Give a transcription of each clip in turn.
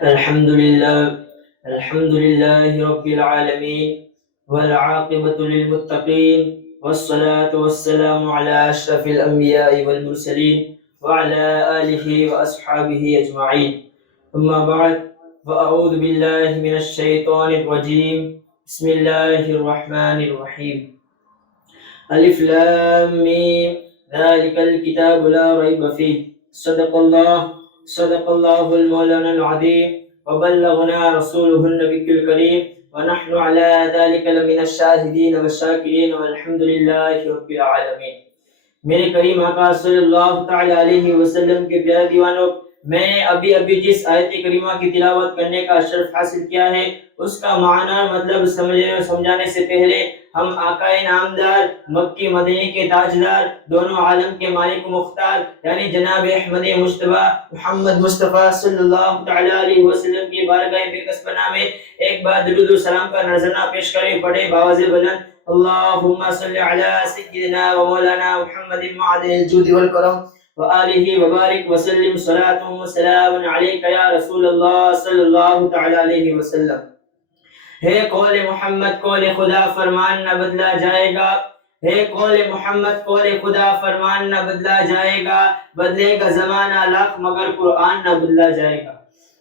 الحمد لله الحمد لله رب العالمين والعاقبة للمتقين والصلاة والسلام على أشرف الأنبياء والمرسلين وعلى آله وأصحابه أجمعين. أما بعد، فأعوذ بالله من الشيطان الرجيم. بسم الله الرحمن الرحيم. ألف لام ميم ذلك الكتاب لا ريب فيه. صدق الله المولانا العظيم وبلغنا رسوله النبي الكريم ونحن على ذلك لمن الشاهدين والشاكرين والحمد لله رب العالمين. میرے کریم آقا صلی اللہ تعالی علیہ وسلم کے پیارے دیوانوں، میں نے ابھی جس آیت کریمہ کی تلاوت کرنے کا شرف حاصل کیا ہے، اس کا معنی مطلب سمجھانے سے پہلے ہم آقا نامدار، مکی مدینے کے تاجدار، دونوں عالم کے مالک و مختار یعنی جناب احمد مجتبی محمد مصطفیٰ صلی اللہ تعالی علیہ وسلم کی بارگاہ بے کس پناہ میں ایک بار درود و سلام کا نذرانہ پیش کریں. پڑھے باواز بلند: اللہم صلی علی سیدنا و مولانا محمد معدن الجود والکرم وآلہ وبارک وسلم صلاۃ و سلام علیک یا رسول اللہ صلی اللہ تعالی علیہ وسلم. ہے قول محمد قول خدا فرمان نہ بدلا جائے گا، ہے قول محمد قول خدا فرمان نہ بدلا جائے گا، بدلے گا زمانہ لاکھ مگر قرآن نہ بدلا جائے گا.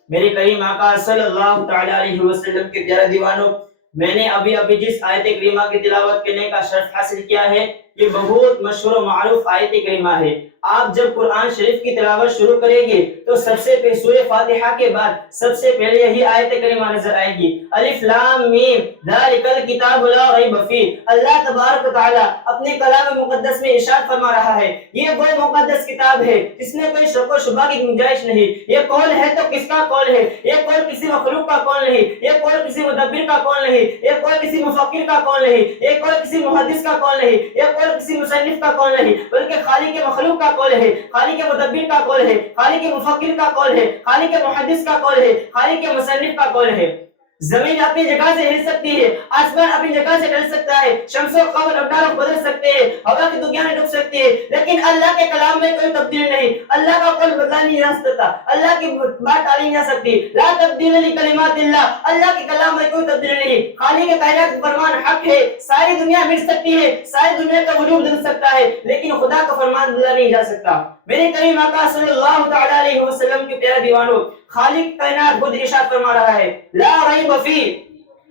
میرے کریم آقا صلی اللہ تعالی علیہ وسلم کے پیارے دیوانوں، میں نے ابھی جس آیت کریمہ کی تلاوت کرنے کا شرف حاصل کیا ہے، یہ بہت مشہور و معروف آیت کریمہ ہے. آپ جب قرآن شریف کی تلاوت شروع کریں گے تو سب سے پہلے سورہ فاتحہ کے بعد سب سے پہلے یہی آیت کریمہ نظر آئے گی: الف لام میم ذالک الکتاب لا ریب فیہ. اللہ تبارک و تعالی اپنے کلام مقدس میں ارشاد فرما رہا ہے، یہ وہ مقدس کتاب ہے جس میں کوئی شک و شبہ کی گنجائش نہیں. یہ قول ہے تو کس کا قول ہے؟ یہ قول کسی مخلوق کا قول نہیں، یہ قول کسی مدبر کا قول نہیں، یہ قول کسی مفکر کا قول نہیں، یہ قول کسی محدث کا قول نہیں، یہ قول کسی مصنف کا قول نہیں، بلکہ خالق مخلوق کا قول ہے، خالق مدبر کا قول ہے، خالق مفکر کا قول ہے، خالق محدث کا قول ہے، خالق مصنف کا قول ہے. زمین اپنی جگہ سے ہل سکتی ہے، آسمان اپنی جگہ سے ڈل سکتا ہے، شمس و قمر اور بدل سکتے ہیں، ہوا کی دنیا میں ڈوب سکتی ہے، لیکن اللہ کے کلام میں کوئی تبدیلی نہیں. اللہ کا قول بدلا نہیں جا سکتا، اللہ کی بات ٹالی نہیں جا سکتی. لا تبدیل لکلمات اللہ، اللہ کے کلام میں کوئی تبدیلی نہیں. خالق کائنات کا فرمان حق ہے، ساری دنیا مٹ سکتی ہے، ساری دنیا کا وجود بدل سکتا ہے، لیکن خدا کا فرمان بدلا نہیں جا سکتا. میرے کریم آقا صلی اللہ تعالی علیہ وسلم کے پیارے دیوانوں، خالق کائنات خود ارشاد فرما رہا ہے: لا ریب فیہ،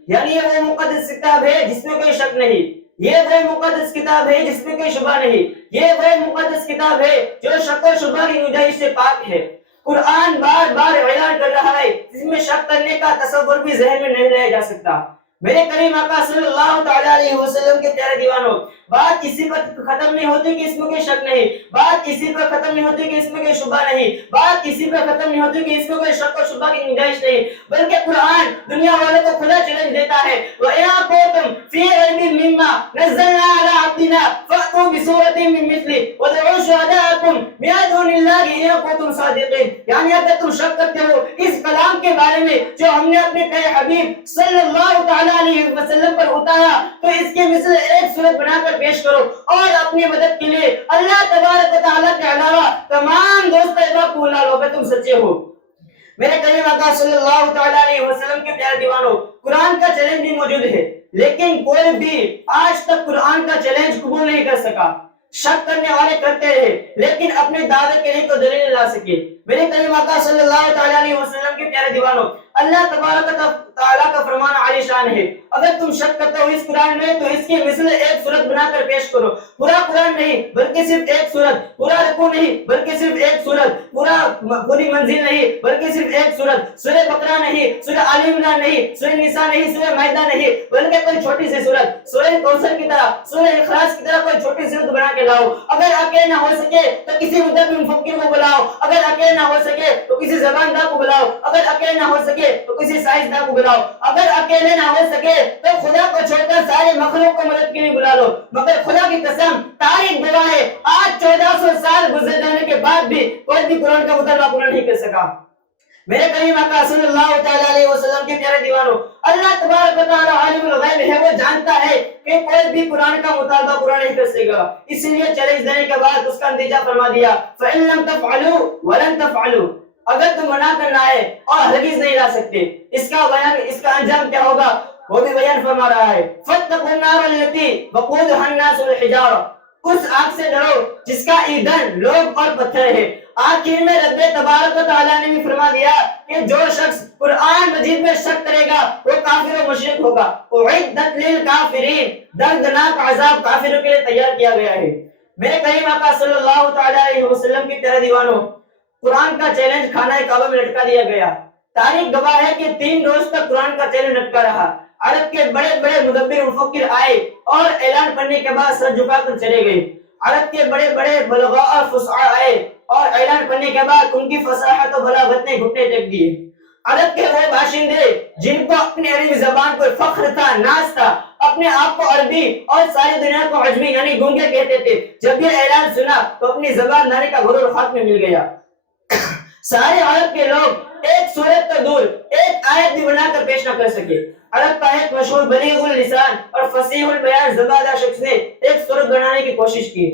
یعنی یہ وہ مقدس کتاب ہے جس میں کوئی شک نہیں، یہ وہ مقدس کتاب ہے جس میں کوئی شبہ نہیں، یہ وہ مقدس کتاب ہے جو شک و شبہ کی گنجائش سے پاک ہے. قرآن بار بار اعلان کر رہا ہے جس میں شک کرنے کا تصور بھی ذہن میں نہیں لایا جا سکتا. میرے کریم آقا صلی اللہ تعالی علیہ وسلم کے پیارے دیوانوں، بات اسی پر ختم نہیں ہوتی کہ اس میں کوئی شک نہیں، بات اسی پر ختم نہیں ہوتی کہ اس میں کوئی شبہ نہیں، بات اسی پر ختم نہیں ہوتی کہ اس میں کوئی شک و شبہ کی گنجائش نہیں، بلکہ قرآن دنیا والوں کو کھلا چیلنج دیتا ہے: وَإِن كُنتُمْ فِي رَيْبٍ مِّمَّا نَزَّلْنَا عَلَىٰ عَبْدِنَا فَأْتُوا بِسُورَةٍ مِّن مِّثْلِهِ وَادْعُوا شُهَدَاءَكُم مِّن دُونِ اللَّهِ إِن كُنتُمْ صَادِقِينَ. یعنی اگر تم شک کرتے ہو اس کلام کے بارے میں جو ہم نے اپنے پیارے حبیب صلی اللہ تعالی علیہ وسلم پر اتارا، تو اس کے مثل ایک صورت بنا کر پیش کرو اور اپنی مدد کے لیے اللہ تبارک و تعالیٰ کے علاوہ تمام دوست احباب کو بلا لو، تم سچے ہو. میرے کریم آقا صلی اللہ تعالی علیہ وسلم کے پیارے دیوانوں، قرآن کا چیلنج بھی موجود ہے، لیکن کوئی بھی آج تک قرآن کا چیلنج قبول نہیں کر سکا. شک کرنے والے کرتے رہے لیکن اپنے دعوے کے لیے کوئی دلیل نہیں لا سکے. میرے کریم آقا صلی اللہ تعالی علیہ وسلم کے پیارے دیوانوں، اللہ تبارک تعالیٰ کا فرمان عالی شان ہے: اگر تم شک کرتے ہو اس قرآن میں تو اس کی مثل ایک صورت بنا کر پیش کرو. پورا قرآن نہیں بلکہ صرف ایک صورت، پورا رکوع نہیں بلکہ صرف ایک صورت، پوری منزل نہیں بلکہ صرف ایک صورت، سورہ بقرہ نہیں، سورہ آل عمران نہیں، سورہ نساء نہیں، سورہ مائدہ نہیں، بلکہ کوئی چھوٹی سی صورت، سورہ کوثر کی طرح، سورہ اخلاص کی طرح کوئی چھوٹی سی صورت بنا کے لاؤ. اگر اکیلے نہ ہو سکے تو کسی مدبر مفکر کو بلاؤ، اگر اکیلے نہ ہو سکے تو کسی زبان داں کو بلاؤ، اگر اکیلے نہ ہو سکے تو کسی سائنس داں کو بلاؤ، اگر اکیلے نہ ہو سکے تو خدا کو چھوڑ کر سارے مخلوق کو مدد کے لیے بلا لو. مگر خدا کی قسم، تاریخ گواہ ہے، آج 1400 سال گزر جانے کے بعد بھی کوئی بھی قرآن کا مطالبہ پورا نہیں کر سکا. میرے کریم آقا صلی اللہ تعالی علیہ وسلم کے پیارے دیوانوں، اللہ تبارک و تعالی عالم الغیب ہے، وہ جانتا ہے کہ کوئی بھی قرآن کا مطالبہ پورا نہیں کر سکے گا. اس لیے چیلنج دینے کے بعد اس کا نتیجہ فرما دیا: فَإِن لَّمْ تَفْعَلُوا وَلَن تَفْعَلُوا. اگر تم بنا کر نہ آئے اور ہرگز نہیں لا سکتے، اس کا بیان، اس کا انجام کیا ہوگا وہ بھی بیان فرما رہا ہے۔ فاتقوا النار التي وقودها الناس والحجارہ، اس آگ سے ڈرو جس کا ایندھن لوگ اور پتھر ہے۔ آخر میں رب تبارک و تعالیٰ نے بھی فرما دیا کہ جو شخص قرآن مجید میں شک کرے گا وہ کافر و مشرک ہوگا۔ اعدت للکافرین، دردناک عذاب کافروں کے لیے تیار کیا گیا ہے۔ میرے کریم آقا صلی اللہ تعالیٰ علیہ وسلم کے پیارے دیوانوں، قرآن کا چیلنج خانہ کعبہ میں لٹکا دیا گیا۔ تاریخ گواہ ہے کہ 3 روز تک قرآن کا چیلنج لٹکا رہا۔ عرب کے بڑے بڑے مدبر مفکر آئے اور اعلان پڑھنے کے بعد سر جھکا کر چلے گئے۔ عرب کے بڑے بڑے بلغاء اور فصحاء آئے اور اعلان پڑھنے کے بعد ان کی فصاحت و بلاغت نے گھٹنے ٹیک دیے۔ عرب کے وہ باشندے جن کو اپنی عربی زبان پر فخر تھا، ناز تھا، اپنے آپ کو عربی اور ساری دنیا کو عجمی یعنی گونگے کہتے تھے، جب یہ اعلان سنا تو اپنی زبان داری کا غرور خاک میں مل گیا۔ سارے عرب کے لوگ ایک سورت تو دور ایک آیت بھی بنا کر پیش نہ کر سکے۔ عرب کا ایک مشہور بلیغ اللسان اور فصیح البیان زبادہ شخص نے ایک سورت بنانے کی کوشش کی۔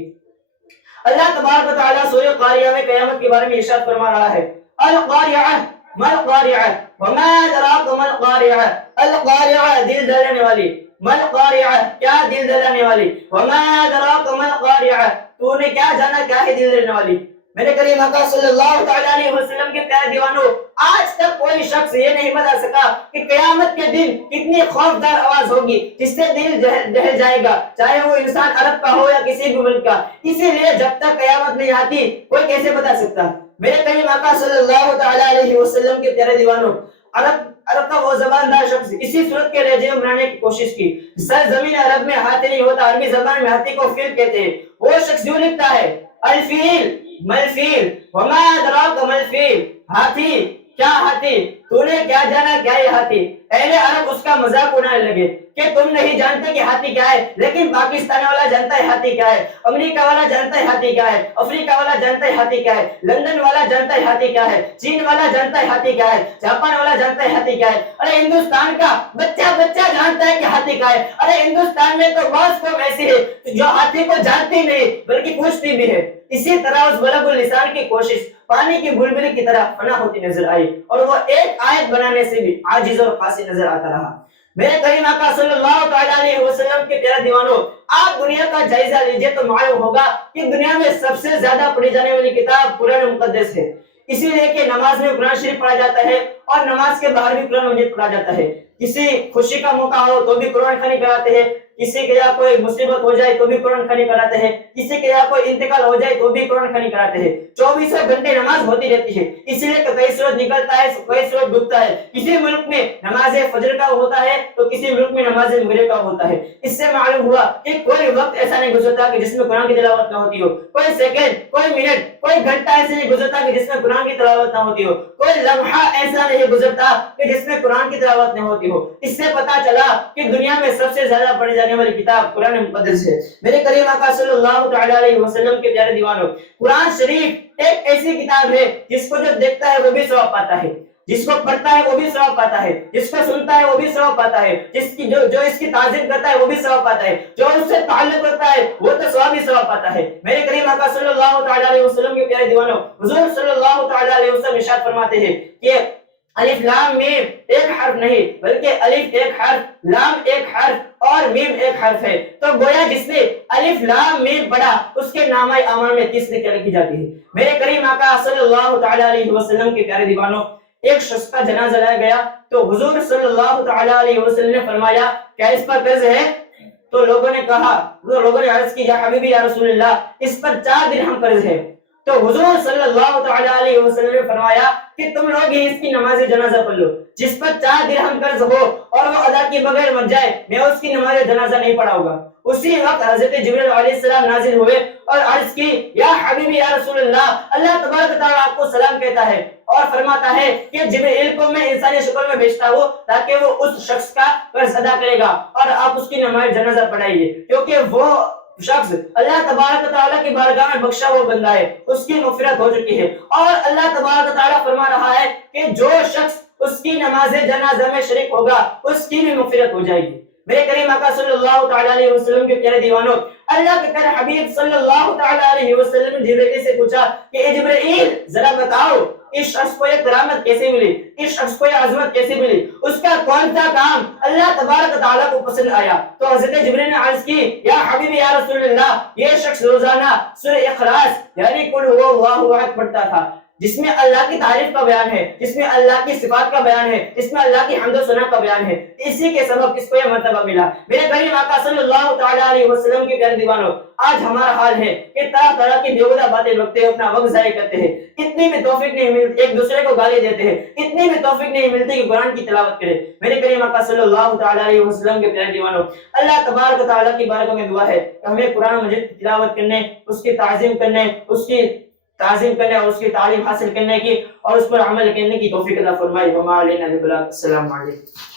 اللہ تبارک و تعالیٰ سورہ قاریہ میں قیامت کے بارے میں ارشاد فرما رہا ہے، القاریہ ما القاریہ وما ادراک ما القاریہ، القاریہ دل دہلانے والی، ما القاریہ کیا دل دہلانے والی، وما ادراک ما القاریہ تو نے کیا جانا کیا ہے دل دہلانے والی۔ میرے کریم آقا صلی اللہ تعالیٰ علیہ وسلم کے پیارے دیوانوں، آج تک کوئی شخص یہ نہیں بتا سکا کہ قیامت کے دن کتنی خوفدار آواز ہوگی جس سے دل دہل جائے گا، چاہے وہ انسان عرب کا ہو یا کسی بھی ملک کا۔ اسی لیے جب تک قیامت نہیں آتی کوئی کیسے بتا سکتا۔ میرے کریم آقا صلی اللہ تعالیٰ علیہ وسلم کے پیارے دیوانوں، عرب کا وہ زباندار شخص اسی صورت کے لہجے میں بنانے کی کوشش کی۔ سرزمین عرب میں ہاتھی نہیں ہوتا، عربی زبان میں ہاتھی کو فیل کہتے ہیں۔ وہ شخص یوں لکھتا ہے، الفیل ملفیل وما ادراک ملفیل، ہاتھی کیا ہاتھی تو نے کیا جانا کیا یہ ہاتھی۔ اہل عرب اس کا مذاق اڑانے لگے کہ تم نہیں جانتے کہ ہاتھی کیا ہے، لیکن پاکستان والا جانتا ہے ہاتھی کیا ہے، امریکہ والا جانتا ہے ہاتھی کیا ہے، افریقہ والا جانتا ہے ہاتھی کیا ہے، لندن والا جانتا ہے ہاتھی کیا ہے، چین والا جانتا ہے ہاتھی کیا ہے، جاپان والا جانتا ہے ہاتھی کیا ہے۔ ارے ہندوستان کا بچہ جانتا ہے کہ ہاتھی کیا ہے۔ ارے ہندوستان میں تو بعض قوم ایسی ہے جو ہاتھی کو جانتی نہیں بلکہ پوچھتی بھی ہے۔ اسی طرح اس بلغ اللسان کی کوشش پانی کی بلبلی کی طرح فنا ہوتی نظر آئی اور وہ ایک آیت بنانے سے بھی عاجز اور قاصر نظر آتا رہا۔ میرے کریم آقا صلی اللہ تعالیٰ علیہ وسلم کے پیارے دیوانوں، آپ دنیا کا جائزہ لیجئے تو معلوم ہوگا کہ دنیا میں سب سے زیادہ پڑھی جانے والی کتاب قرآن مقدس ہے۔ اسی لیے کہ نماز میں قرآن شریف پڑھا جاتا ہے اور نماز کے باہر بھی قرآن مجید پڑھا جاتا ہے۔ کسی خوشی کا موقع ہو تو بھی قرآن خوانی کراتے ہیں، کسی کے یہاں کوئی مصیبت ہو جائے تو بھی قرآن خوانی کراتے ہیں، کسی کے یہاں کوئی انتقال ہو جائے تو بھی قرآن خوانی کراتے ہیں۔ 24 گھنٹے نماز ہوتی رہتی ہے، اسی لیے کہ کئی سورج نکلتا ہے کئی سورج ڈوبتا ہے۔ کسی ملک میں نماز فجر کا ہوتا ہے تو کسی ملک میں نماز مغرب کا ہوتا ہے۔ اس سے معلوم ہوا کہ کوئی وقت ایسا نہیں گزرتا کہ جس میں قرآن کی تلاوت نہ ہوتی ہو، کوئی سیکنڈ کوئی منٹ کوئی گھنٹہ ایسے نہیں گزرتا کہ جس میں قرآن کی تلاوت نہ ہوتی ہو، کوئی لمحہ ایسا نہیں گزرتا کہ جس میں قرآن کی تلاوت نہ ہوتی ہو۔ اس سے پتہ چلا کہ دنیا میں سب سے زیادہ پڑھی جانے والی کتاب قرآن مقدس ہے۔ میرے کریم آقا صلی اللہ تعالیٰ علیہ وسلم کے پیارے دیوانوں، قرآن شریف ایک ایسی کتاب ہے جس کو جو دیکھتا ہے وہ بھی ثواب پاتا ہے، جس کو پڑھتا ہے وہ بھی ثواب پاتا ہے، جس کو سنتا ہے وہ بھی ثواب پاتا ہے، جو اس کی تعظیم کرتا ہے وہ بھی ثواب پاتا ہے، جو اس سے تعلق کرتا ہے وہ تو ثواب ہی ثواب پاتا ہے۔ میرے کریم آقا صلی اللہ تعالیٰ علیہ وسلم کے پیارے دیوانوں، حضور صلی اللہ تعالیٰ علیہ وسلم ارشاد فرماتے ہیں کہ الف لام میم ایک حرف نہیں بلکہ الف ایک حرف، لام ایک حرف اور میم ایک حرف ہے۔ تو گویا جس نے الف لام میم پڑھا اس کے نامہ اعمال میں 30 نعمتیں لکھی جاتی ہے۔ میرے کریم آقا صلی اللہ تعالیٰ علیہ وسلم کے پیارے دیوانوں، ایک شخص کا جنازہ لایا گیا تو حضور صلی اللہ تعالیٰ علیہ وسلم نے فرمایا کیا اس پر قرض ہے؟ تو لوگوں نے عرض کی یا حبیبی یا رسول اللہ اس پر 4 درہم قرض ہے۔ تو حضور صلی اللہ تعالیٰ علیہ وسلم نے فرمایا کہ تم لوگ ہی اس کی نماز جنازہ پڑھ لو، جس پر 4 درہم قرض ہو اور وہ ادا کیے بغیر مر جائے میں اس کی نماز جنازہ نہیں پڑھاؤں گا۔ اسی وقت حضرت جبریل علیہ السلام نازل ہوئے اور عرض کی یا حبیبی یا رسول اللہ، اللہ تبارک تعالیٰ آپ کو سلام کہتا ہے اور فرماتا ہے کہ جبریل کو میں انسانی شکل میں بھیجتا ہوں تاکہ وہ اس شخص کا قرض ادا کرے گا اور آپ اس کی نماز جنازہ پڑھائیے، کیونکہ وہ شخص اللہ تبارک تعالیٰ کی بارگاہ میں بخشا ہوا بندہ ہے، اس کی مغفرت ہو چکی ہے۔ اور اللہ تبارک تعالیٰ فرما رہا ہے کہ جو شخص اس کی نماز جنازہ میں شریک ہوگا اس کی بھی مغفرت ہو جائے گی۔ میرے کریم آقا صلی اللہ تعالیٰ علیہ وسلم کے پیارے دیوانوں، اللہ کے پیارے حبیب صلی اللہ تعالیٰ علیہ وسلم نے جبرائیل سے پوچھا کہ اے جبرائیل ذرا بتاؤ اس شخص کو یہ کرامت کیسے ملی, اس شخص کو یہ عظمت کیسے ملی, اس کا کون سا کام اللہ تبارک تعالیٰ کو پسند آیا. تو حضرت جبریل نے عرض کی یا حبیبی یا رسول اللہ, یہ شخص روزانہ سورہ اخلاص یعنی قل هو اللہ احد پڑھتا تھا, جس میں اللہ کی تعریف کا بیان ہے, جس میں اللہ کی صفات کا بیان ہے, جس میں اللہ کی حمد و ثنا کا بیان ہے. اسی کے سبب اس کو یہ مرتبہ ملا. میرے کریم آقا صلی اللہ تعالی علیہ وسلم کے پیارے دیوانوں, آج ہمارا حال ہے کہ طرح طرح کی بیہودہ باتیں رکھتے ہیں, اپنا وقت ضائع کرتے ہیں, اتنی بھی توفیق نہیں ملتی, ایک دوسرے کو گالی دیتے ہیں, اتنی بھی توفیق نہیں ملتی کہ قرآن کی تلاوت کرے. میرے کریم آقا صلی اللہ تعالی علیہ وسلم کے پیارے دیوانوں, اللہ تبارک و تعالیٰ کی بارگاہ میں دعا ہے کہ ہمیں قرآن مجید کی تلاوت کرنے, اس کی تعظیم کرنے, اس کی تعظیم کرنے اور اس کی تعلیم حاصل کرنے کی اور اس پر عمل کرنے کی توفیق عطا فرمائے. وما علینا الا البلاغ. السلام علیکم.